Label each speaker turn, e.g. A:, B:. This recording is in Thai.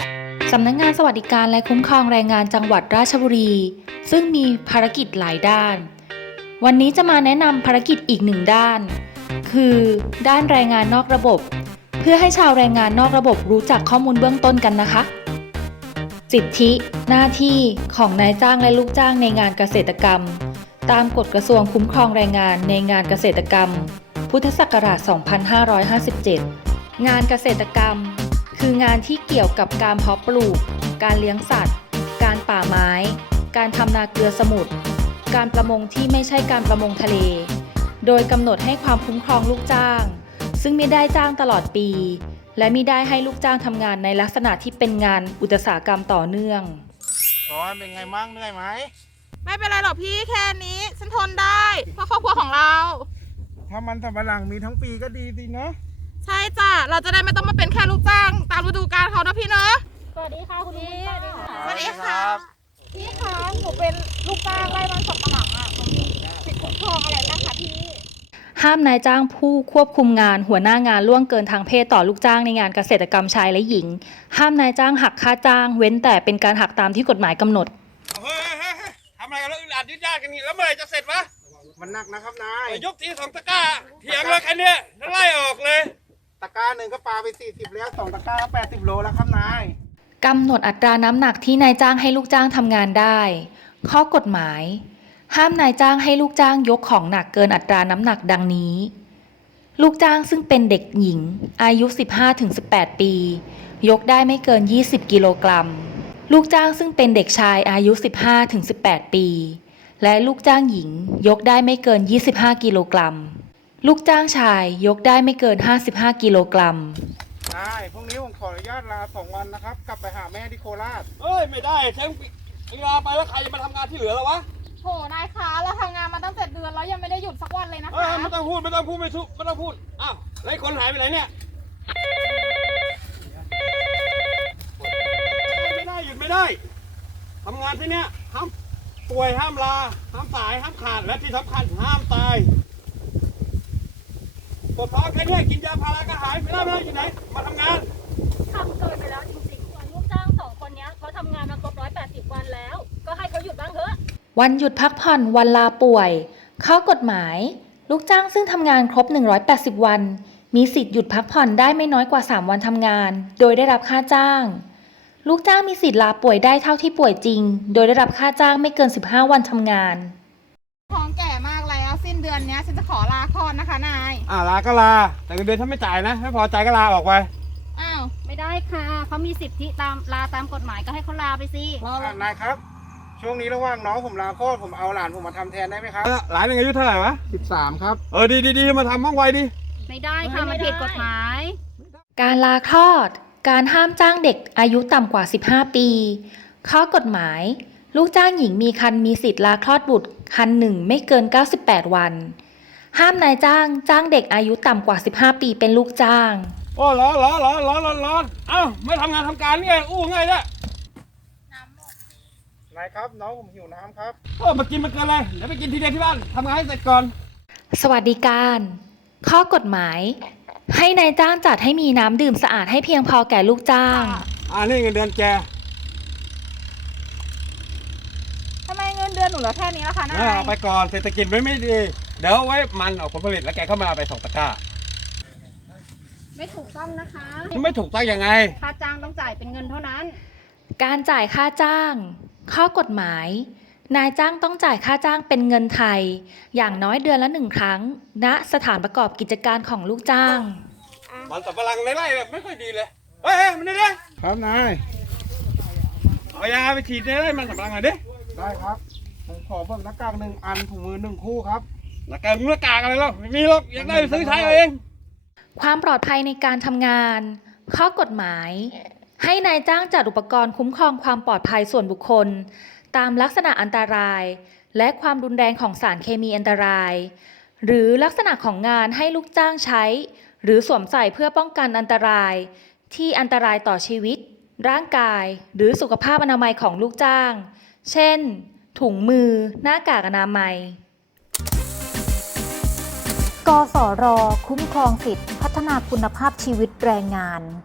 A: สำนักงานสวัสดิการและคุ้มครองแรงงานจังหวัดราชบุรี ซึ่งมีภารกิจหลายด้าน วันนี้จะมาแนะนำภารกิจอีกหนึ่งด้าน คือด้านแรงงานนอกระบบ เพื่อให้ชาวแรงงานนอกระบบรู้จักข้อมูลเบื้องต้นกันนะคะ สิทธิ หน้าที่ของนายจ้างและลูกจ้างในงานเกษตรกรรม ตามกฎกระทรวงคุ้มครองแรงงานในงานเกษตรกรรม พุทธศักราช 2557 งานเกษตรกรรม คืองานที่เกี่ยวกับการเพาะปลูก การเลี้ยงสัตว์ การป่าไม้ การทำนาเกลือสมุทร การประมงที่ไม่ใช่การประมงทะเล โดยกำหนดให้ความคุ้มครองลูกจ้าง ซึ่งไม่ได้จ้างตลอดปี และมิได้ให้ลูกจ้างทำงานในลักษณะที่เป็นงานอุตสาหกรรมต่อเนื่อง
B: ร้อนเป็นไงมั่งเหนื่อยไหม
C: ไม่เป็นไรหรอกพี่แค่นี้ฉันทนได้เพราะครอบครัวของเรา
B: ถ้ามันสำปะหลังมีทั้งปีก็ดีสิเนาะ
C: ใช่จ้ะเราจะได้ไม่ต้องมาเป็นแค่ลูกจ้างตามฤดูกาลเขานะพี่เนอะ
D: สวัสดีค่ะคุณพี่สวัสดีค่ะ
C: สวัสดีค่ะ
D: พี่คะหนูเป็นลูกจ้างไร่มันสำปะหลังอ่ะหนูมีสิทธิ์คุ้มครองอะไรบ้างคะพี่
A: ห้ามนายจ้างผู้ควบคุมงานหัวหน้างานล่วงเกินทางเพศต่อลูกจ้างในงานเกษตรกรรมชายและหญิง ห้ามนายจ้างหักค่าจ้างเว้นแต่เป็นการหักตามที่กฎหมายกำหนด
E: เฮ้ยทำอะไรกันแล้วอึดอัดยืดยากกันนี่แล้วเมื่อไหร่จะเสร็จวะ
B: มันหนักนะครับนาย
E: ยกที2 ตะกร้าเถียงเลยแค่เนี้ยแล้วไล่ออกเลย
B: ตะกร้าหนึ่งก็ปลาไป40แล้ว2ตะกร้า80 โลแล้วครับนาย
A: กำหนดอัตราน้ำหนักที่นายจ้างให้ลูกจ้างทำงานได้ ข้อกฎหมาย ห้ามนายจ้างให้ลูกจ้างยกของหนักเกินอัตราน้ำหนักดังนี้ ลูกจ้างซึ่งเป็นเด็กหญิง อายุ 15-18 ปี ยกได้ไม่เกิน 20 กิโลกรัม ลูกจ้างซึ่งเป็นเด็กชายอายุ 15-18 ปี และลูกจ้างหญิงยกได้ไม่เกิน 25 กิโลกรัม ลูกจ้างชายยกได้ไม่เกิน 55 กิโลกรัม
B: นายพรุ่งนี้ผมขออนุญาตลา2 วันนะครับ กลับไปหาแม่ที่โคราช
E: เอ้ยไม่ได้ฉันเวลาไปแล้วใครจะมาทำงานที่เหลือแล้ววะ
D: โหนายคะเราทำงานมาตั้ง7 เดือนแล้วยังไม่ได้หยุดสักวันเลยนะ
E: เออ
D: คะ
E: ไม่ต้องพูดไม่ต้องพูดไม่ต้องพูดอ้าวแล้วไอ้คนหายไปไหนเนี่ยไม่ได้หยุดไม่ได้ทำงานที่เนี้ยห้ามป่วยห้ามลาห้ามสายห้ามขาดและที่สำคัญห้ามตายปวดท้องแค่เนี้ยกินยาพาราก็หายไม่ได้อยู่ไหนมาทำงาน
D: ทำเกินไปแล้วจริงๆส่วนลูกจ้าง2 คนนี้เขาทำงานมาครบ180 วันแล้ว ก็ให้เขาหยุดบ้างเถอะ
A: วันหยุดพักผ่อนวันลาป่วย เข้ากฎหมาย ลูกจ้างซึ่งทำงานครบ 180 วัน มีสิทธิ์หยุดพักผ่อนได้ไม่น้อยกว่า 3 วันทำงาน โดยได้รับค่าจ้าง ลูกจ้างมีสิทธิ์ลาป่วยได้เท่าที่ป่วยจริง โดยได้รับค่าจ้างไม่เกิน 15 วันทำงาน
C: ท้องแก่มากแล้วสิ้นเดือนเนี้ยฉันจะขอลาคลอดนะคะนาย
E: ลาก็ลาแต่เงินเดือนถ้าไม่จ่ายนะไม่พอใจก็ลาออกไป
C: อ้าว
D: ไม่ได้ค่ะเขามีสิทธิตามลาตามกฎหมายก็ให้เขาลาไปสิ
B: นายครับ ช่วงนี้ระหว่างน้องผมลาคลอดผมเอาหลานผมมาทำแทนได้ไหมครับ
E: หลานหนึ่งอายุเท่าไหร่วะ
B: 13 ครับ
E: ดีมาทำบ้างไวดิ
D: ไม่ได้ค่ะมันผิดกฎหมาย
A: การลาคลอด การห้ามจ้างเด็กอายุต่ำกว่า 15 ปี ข้อกฎหมาย ลูกจ้างหญิงมีครรภ์มีสิทธิ์ลาคลอดบุตรครรภ์หนึ่งไม่เกิน 98 วัน ห้ามนายจ้างจ้างเด็กอายุต่ำกว่า 15 ปีเป็นลูกจ้าง
E: โอ้ร้อนเอ้าไม่ทำงานทำการนี่ไงอู้ไงเนี่ย
B: นายครับน้องผมหิวน้ำครับ
E: มากินมาเกินเลยเดี๋ยวไปกินทีเดียวที่บ้านทำงานให้เสร็จก่อน
A: สวัสดิการ ข้อกฎหมาย ให้นายจ้างจัดให้มีน้ำดื่มสะอาดให้เพียงพอแก่ลูกจ้าง
E: นี่เงินเดือนแก
C: ทำไมเงินเดือนหนูเหลือแค่นี้ล่ะคะนาย
E: เอาไปก่อนเศรษฐกิจไม่ดี เดี๋ยวไว้มันออกผลผลิตแล้วแกเข้ามาเอาไป2 ตะกร้า
D: ไม่ถูกต้องนะคะ
E: ไม่ถูกต้องยังไง
D: ค่าจ้างต้องจ่ายเป็นเงินเท่านั้น
A: การจ่ายค่าจ้าง ข้อกฎหมาย นายจ้างต้องจ่ายค่าจ้างเป็นเงินไทย อย่างน้อยเดือนละ1 ครั้ง ณ สถานประกอบกิจการของลูกจ้าง
E: มันสับปะรังในไร่แบบไม่ค่อยดีเลยเฮ้ยมันนี่ดิ
B: ครับนาย
E: เอายาไปฉีดในไร่มันสับปะรังหน่อยดิ
B: ได้ครับ ผมขอเบิกหน้ากาก1 อันถุงมือ1 คู่ครับ
E: หน้ากากอะไรหรอกไม่มีหรอกอยากได้ไปซื้อใช้เอาเอง
A: ความปลอดภัยในการทำงาน ข้อกฎหมาย ให้นายจ้างจัดอุปกรณ์คุ้มครองความปลอดภัยส่วนบุคคล ตามลักษณะอันตราย และความรุนแรงของสารเคมีอันตราย หรือลักษณะของงานให้ลูกจ้างใช้ หรือสวมใส่เพื่อป้องกันอันตราย ที่อันตรายต่อชีวิต ร่างกาย หรือสุขภาพอนามัยของลูกจ้าง เช่น ถุงมือ หน้ากากอนามัย
F: กสรคุ้มครองสิทธิพัฒนาคุณภาพชีวิตแรงงาน